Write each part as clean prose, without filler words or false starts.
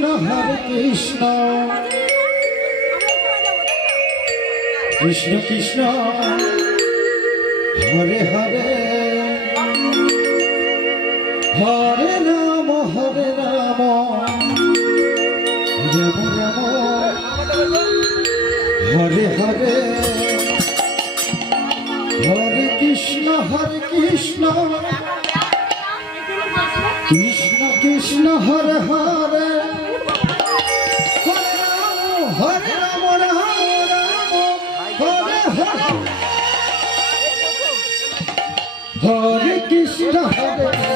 Krishna Hare Krishna Krishna Krishna Hare Hare Hare Ram Hare Ram Ram Ram Hare Hare Hare Krishna Krishna Krishna Hare Hare Hare Ram Ram Ram Hare Hare Hare Krishna Hare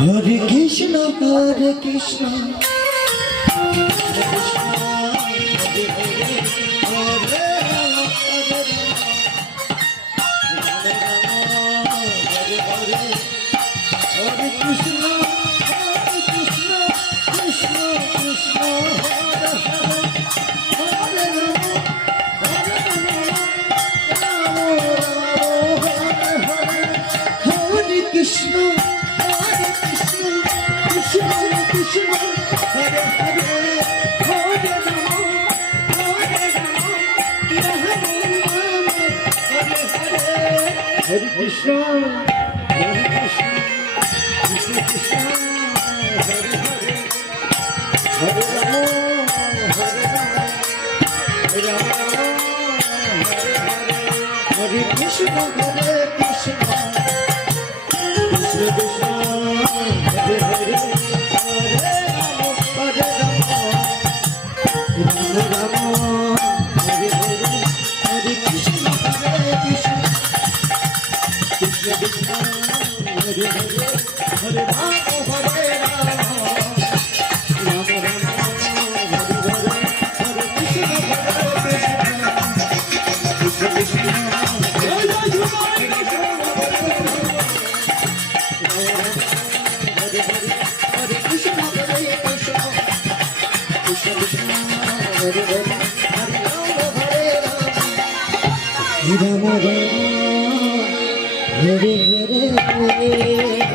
Hare Krishna Hare Krishna Hare Krishna Krishna Krishna Hare Hare Hare Hare Krishna Krishna Krishna Hare Hare Hare Ram Hare Ram Ram Hare Hare Hare Krishna Hare Krishna Krishna Krishna Hare Hare Hare Ram Ram Ram Hare Hare Hare Krishna Hare Krishna Krishna Krishna Hare Hare Hare Ram Hare Ram Ram Ram Hare Hare Hare Krishna Hare Krishna Krishna Krishna Joy Joy Joy Hare Hare Hare Krishna Hare Krishna Krishna Krishna Hare Hare Hare Ram Hare Ram Ram Ram Hare Hare Hare